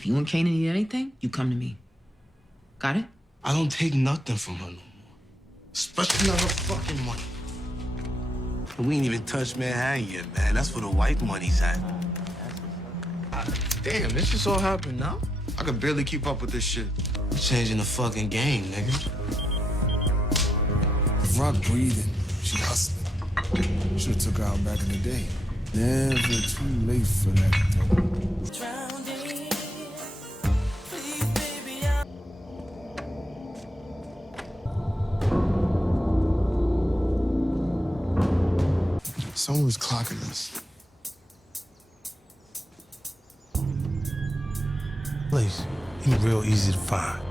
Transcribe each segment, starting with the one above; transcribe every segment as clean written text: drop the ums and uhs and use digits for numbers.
If you and Kanan need anything, you come to me. Got it? I don't take nothing from her no more. Especially not her fucking money. We ain't even touched Manhattan yet, man. That's where the white money's at. Damn, this just all happened now? I can barely keep up with this shit. Changing the fucking game, nigga. If Rock breathing, she hustling. Should've took her out back in the day. Never too late for that, though. Someone was clocking us. Please, he's real easy to find.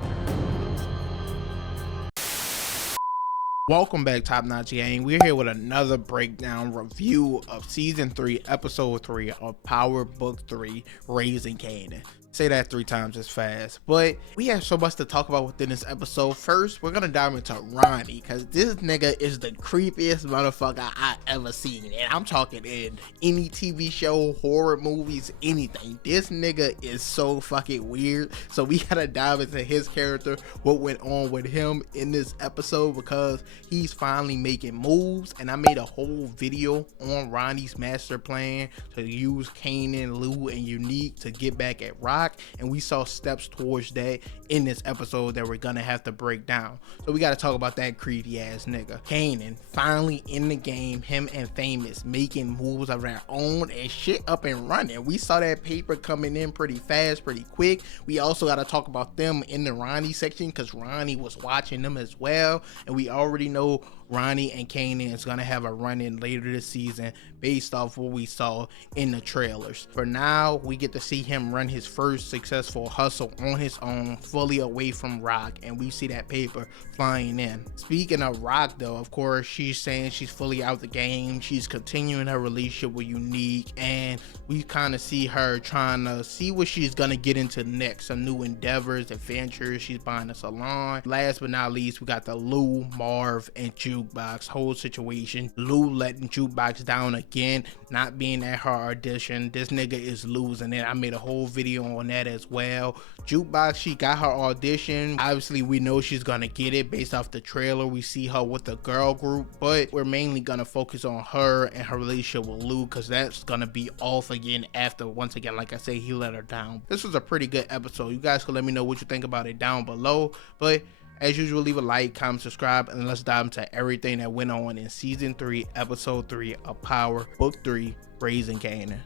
Welcome back, Top Notch Gang. We're here with another breakdown review of Season 3, Episode 3 of Power Book 3, Raising Kanan. Say that 3 times as fast. But we have so much to talk about within this episode. First, we're gonna dive into Ronnie, because this nigga is the creepiest motherfucker I ever seen. And I'm talking in any TV show, horror movies, anything. This nigga is so fucking weird. So we gotta dive into his character, what went on with him in this episode, because he's finally making moves. And I made a whole video on Ronnie's master plan to use Kanan, Lou, and Unique to get back at Rock. And we saw steps towards that in this episode that we're gonna have to break down. So we gotta talk about that creepy ass nigga. Kanan finally in the game, him and Famous making moves of their own and shit up and running. We saw that paper coming in pretty fast, pretty quick. We also gotta talk about them in the Ronnie section, because Ronnie was watching them as well. And we already know Ronnie and Kanan is gonna have a run-in later this season based off what we saw in the trailers. For now, we get to see him run his first successful hustle on his own, fully away from Rock, and we see that paper flying in. Speaking of Rock though, of course, she's saying she's fully out the game. She's continuing her relationship with Unique, and we kind of see her trying to see what she's gonna get into next, some new endeavors, adventures. She's buying a salon. Last but not least, we got the Lou, Marv, and Jukebox whole situation. Lou letting Jukebox down again, not being at her audition. This nigga is losing it. I made a whole video on that as well. Jukebox, she got her audition. Obviously, we know she's gonna get it based off the trailer. We see her with the girl group, but we're mainly gonna focus on her and her relationship with Lou, because that's gonna be off again after, once again, like I say, he let her down. This was a pretty good episode. You guys can let me know what you think about it down below. But as usual, leave a like, comment, subscribe, and let's dive into everything that went on in Season 3, Episode 3 of Power Book 3, Raising Kanan.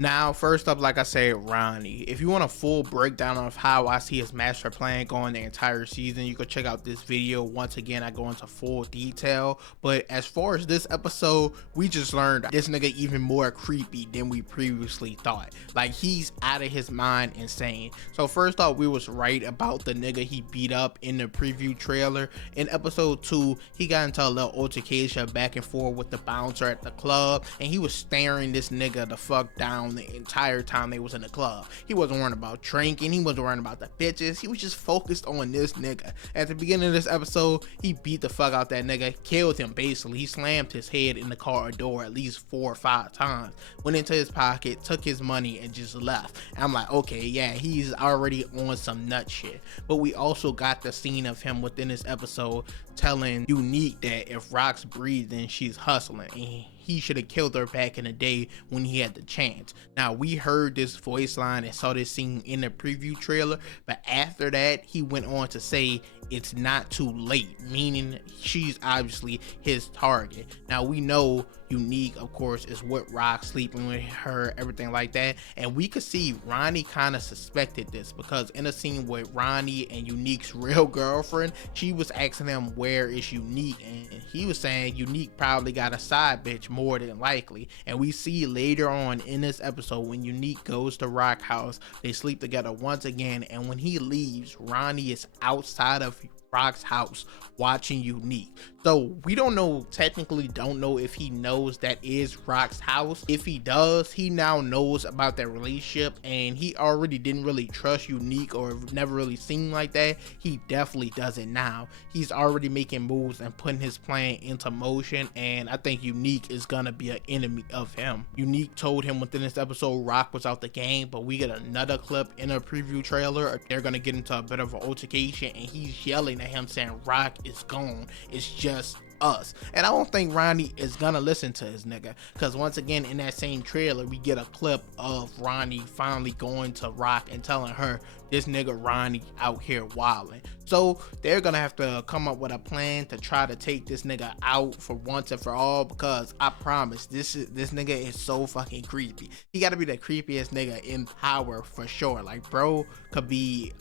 Now, first up, like I said, Ronnie. If you want a full breakdown of how I see his master plan going the entire season, you can check out this video. Once again, I go into full detail. But as far as this episode, we just learned this nigga even more creepy than we previously thought. Like, he's out of his mind insane. So first off, we was right about the nigga he beat up in the preview trailer. In episode 2, he got into a little altercation back and forth with the bouncer at the club, and he was staring this nigga the fuck down the entire time they was in the club. He wasn't worrying about drinking, he wasn't worrying about the bitches, he was just focused on this nigga. At the beginning of this episode, he beat the fuck out that nigga, killed him basically. He slammed his head in the car door at least 4 or 5 times, went into his pocket, took his money, and just left. And I'm like, okay, yeah, he's already on some nut shit. But we also got the scene of him within this episode telling Unique that if Rock's breathing, she's hustling, and he should have killed her back in the day when he had the chance. Now, we heard this voice line and saw this scene in the preview trailer, but after that, he went on to say it's not too late, meaning she's obviously his target. Now, we know Unique, of course, is with Rock, sleeping with her, everything like that, and we could see Ronnie kind of suspected this, because in a scene with Ronnie and Unique's real girlfriend, she was asking him where is Unique, and he was saying Unique probably got a side bitch more than likely. And we see later on in this episode when Unique goes to Rock house, they sleep together once again, and when he leaves, Ronnie is outside of Rock's house watching Unique. So we don't know if he knows that is Rock's house. If he does, he now knows about that relationship, and he already didn't really trust Unique or never really seemed like that. He definitely doesn't now. He's already making moves and putting his plan into motion, and I think Unique is gonna be an enemy of him. Unique told him within this episode Rock was out the game, but we get another clip in a preview trailer. They're gonna get into a bit of an altercation, and he's yelling at him saying Rock is gone, it's just us. And I don't think Ronnie is gonna listen to his nigga, because once again in that same trailer we get a clip of Ronnie finally going to Rock and telling her this nigga Ronnie out here wilding. So they're gonna have to come up with a plan to try to take this nigga out for once and for all, because I promise this nigga is so fucking creepy. He gotta be the creepiest nigga in power for sure. Like, bro could be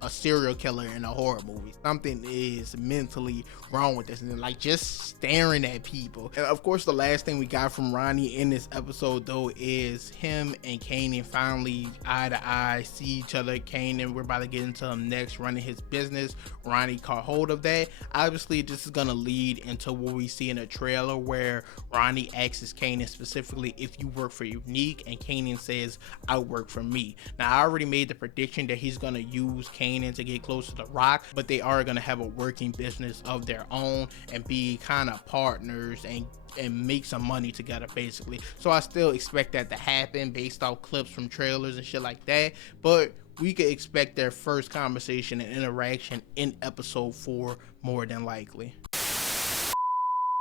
a serial killer in a horror movie. Something is mentally wrong with this, and like just staring at people. And of course the last thing we got from Ronnie in this episode though is him and Kanan finally eye to eye, see each other. Kanan, we're about to get into him next, running his business. Ronnie caught hold of that. Obviously this is gonna lead into what we see in a trailer where Ronnie asks Kanan specifically if you work for Unique, and Kanan says I work for me. Now I already made the prediction that he's gonna use Kanan to get closer to Rock, but they are gonna have a working business of their own and be kind of partners and make some money together basically. So I still expect that to happen based off clips from trailers and shit like that, but we could expect their first conversation and interaction in episode 4 more than likely.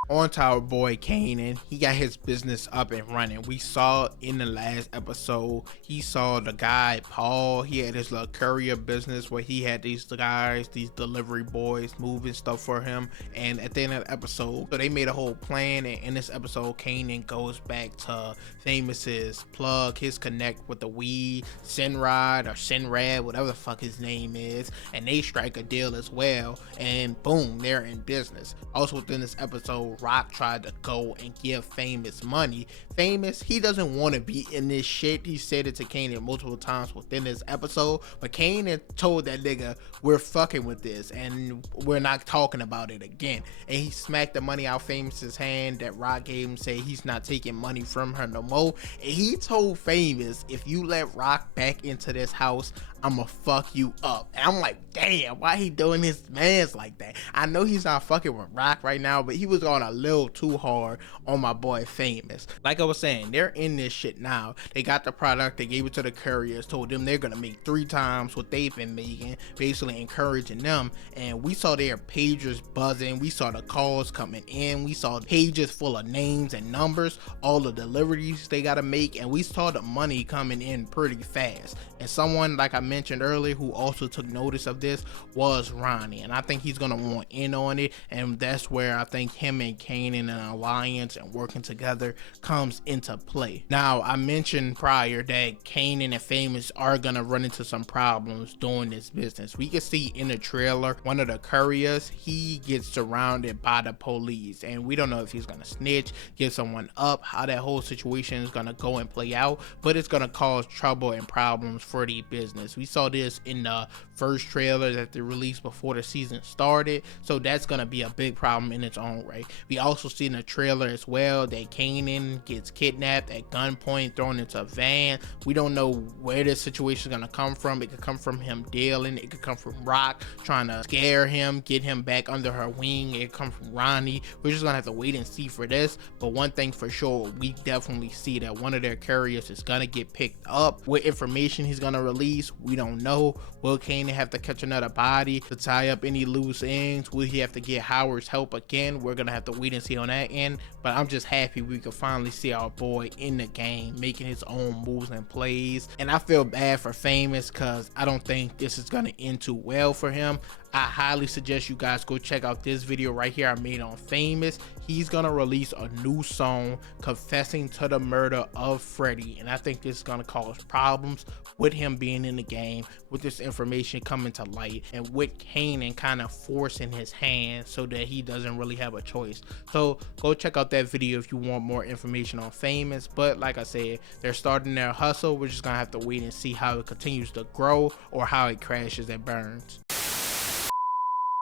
On to our boy Kanan, he got his business up and running. We saw in the last episode, he saw the guy Paul, he had his little courier business where he had these guys, these delivery boys moving stuff for him. And at the end of the episode, so they made a whole plan, and in this episode Kanan goes back to Famous's plug, his connect with the weed, Sinrad or Sinrad, whatever the fuck his name is, and they strike a deal as well, and boom, they're in business. Also within this episode, Rock tried to go and give Famous money. Famous, he doesn't want to be in this shit. He said it to Kanan multiple times within this episode, but Kanan told that nigga, we're fucking with this and we're not talking about it again. And he smacked the money out Famous's hand that Rock gave him, say he's not taking money from her no more. And he told Famous, if you let Rock back into this house, I'ma fuck you up. And I'm like, damn, why he doing his mans like that? I know he's not fucking with Rock right now, but he was going a little too hard on my boy Famous. Like I was saying, they're in this shit now. They got the product, they gave it to the couriers, told them they're gonna make 3 times what they've been making, basically encouraging them. And we saw their pagers buzzing, we saw the calls coming in, we saw pages full of names and numbers, all the deliveries they gotta make, and we saw the money coming in pretty fast. And someone, like I mentioned earlier, who also took notice of this was Ronnie, and I think he's gonna want in on it, and that's where I think him and Kanan and an alliance and working together comes into play. Now I mentioned prior that Kanan and Famous are gonna run into some problems doing this business. We can see in the trailer one of the couriers, he gets surrounded by the police, and we don't know if he's gonna snitch, give someone up, how that whole situation is gonna go and play out, but it's gonna cause trouble and problems for the business. We saw this in the first trailer that they released before the season started, so that's gonna be a big problem in its own right. We also see in the trailer as well that Kanan gets kidnapped at gunpoint, thrown into a van. We don't know where this situation is gonna come from. It could come from him dealing, it could come from Rock trying to scare him, get him back under her wing, it could come from Ronnie. We're just gonna have to wait and see for this, but one thing for sure, we definitely see that one of their couriers is gonna get picked up. What information he's gonna release, we don't know. Will Kanan have to catch another body to tie up any loose ends? Will he have to get Howard's help again? We're gonna have to wait and see on that end, but I'm just happy we could finally see our boy in the game making his own moves and plays. And I feel bad for Famous because I don't think this is gonna end too well for him. I highly suggest you guys go check out this video right here I made on Famous. He's gonna release a new song confessing to the murder of Freddie, and I think this is gonna cause problems with him being in the game, with this information coming to light, and with Kanan kind of forcing his hand so that he doesn't really have a choice. So go check out that video if you want more information on Famous. But like I said, they're starting their hustle. We're just gonna have to wait and see how it continues to grow or how it crashes and burns.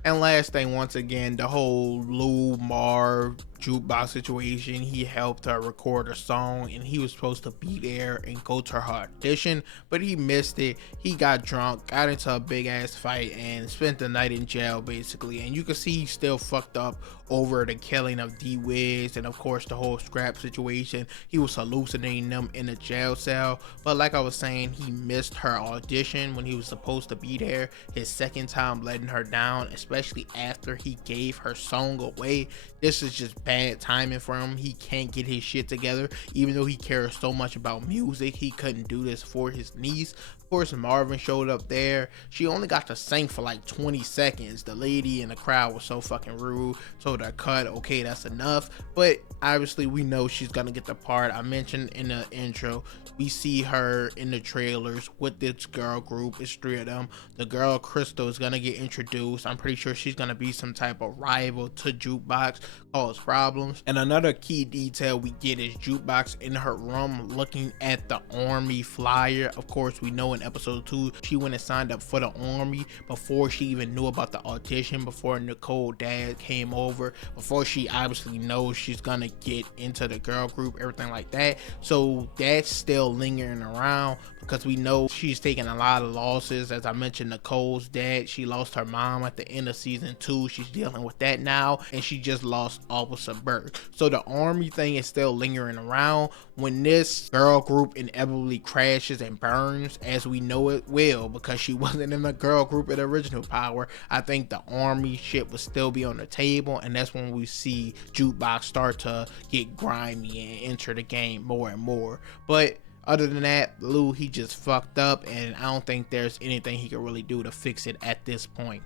And last thing, once again, the whole Lou Marv jukebox situation. He helped her record a song and he was supposed to be there and go to her audition, but he missed it. He got drunk, got into a big ass fight, and spent the night in jail basically. And you can see he's still fucked up over the killing of D-Wiz and of course the whole scrap situation. He was hallucinating them in a jail cell, but like I was saying, he missed her audition when he was supposed to be there. His second time letting her down, especially after he gave her song away. This is just bad timing for him. He can't get his shit together. Even though he cares so much about music, he couldn't do this for his niece. Of course, Marvin showed up there. She only got to sing for like 20 seconds. The lady in the crowd was so fucking rude. Told her cut, okay, that's enough. But obviously we know she's gonna get the part. I mentioned in the intro, we see her in the trailers with this girl group. It's 3 of them. The girl Crystal is gonna get introduced. I'm pretty sure she's gonna be some type of rival to Jukebox, cause problems. And another key detail we get is Jukebox in her room looking at the army flyer. Of course, we know in episode 2 she went and signed up for the army before she even knew about the audition, before Nicole dad came over, before she obviously knows she's gonna get into the girl group, everything like that. So that's still lingering around because we know she's taking a lot of losses. As I mentioned, Nicole's dad, she lost her mom at the end of season 2. She's dealing with that now, and she just lost Officer Burke. So the army thing is still lingering around. When this girl group inevitably crashes and burns, as we know it will, because she wasn't in the girl group in the original Power, I think the army shit will still be on the table, and that's when we see Jukebox start to get grimy and enter the game more and more. But other than that, Lou, he just fucked up, and I don't think there's anything he can really do to fix it at this point.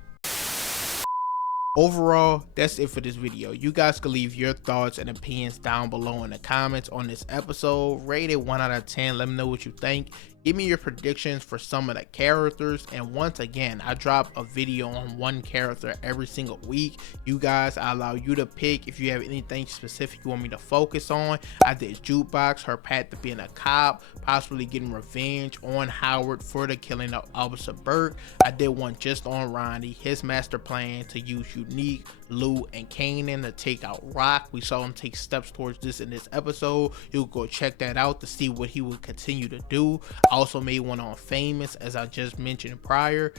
Overall, that's it for this video. You guys can leave your thoughts and opinions down below in the comments on this episode. Rate it 1 out of 10. Let me know what you think. Give me your predictions for some of the characters. And once again, I drop a video on one character every single week. You guys, I allow you to pick if you have anything specific you want me to focus on. I did Jukebox, her path to being a cop, possibly getting revenge on Howard for the killing of Officer Burke. I did one just on Ronnie, his master plan to use Unique, Lou, and Kanan to take out Rock. We saw him take steps towards this in this episode. You go check that out to see what he would continue to do. I also made one on Famous, as I just mentioned prior.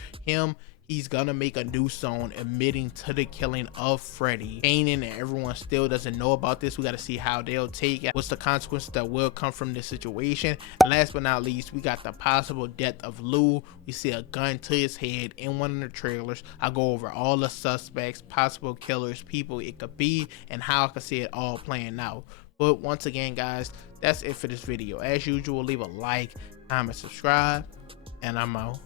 He's gonna make a new song admitting to the killing of Freddie. Kanan and everyone still doesn't know about this. We got to see how they'll take it. What's the consequences that will come from this situation? And last but not least, we got the possible death of Lou. We see a gun to his head in one of the trailers. I go over all the suspects, possible killers, people it could be, and how I can see it all playing out. But once again, guys, that's it for this video. As usual, leave a like, comment, subscribe, and I'm out.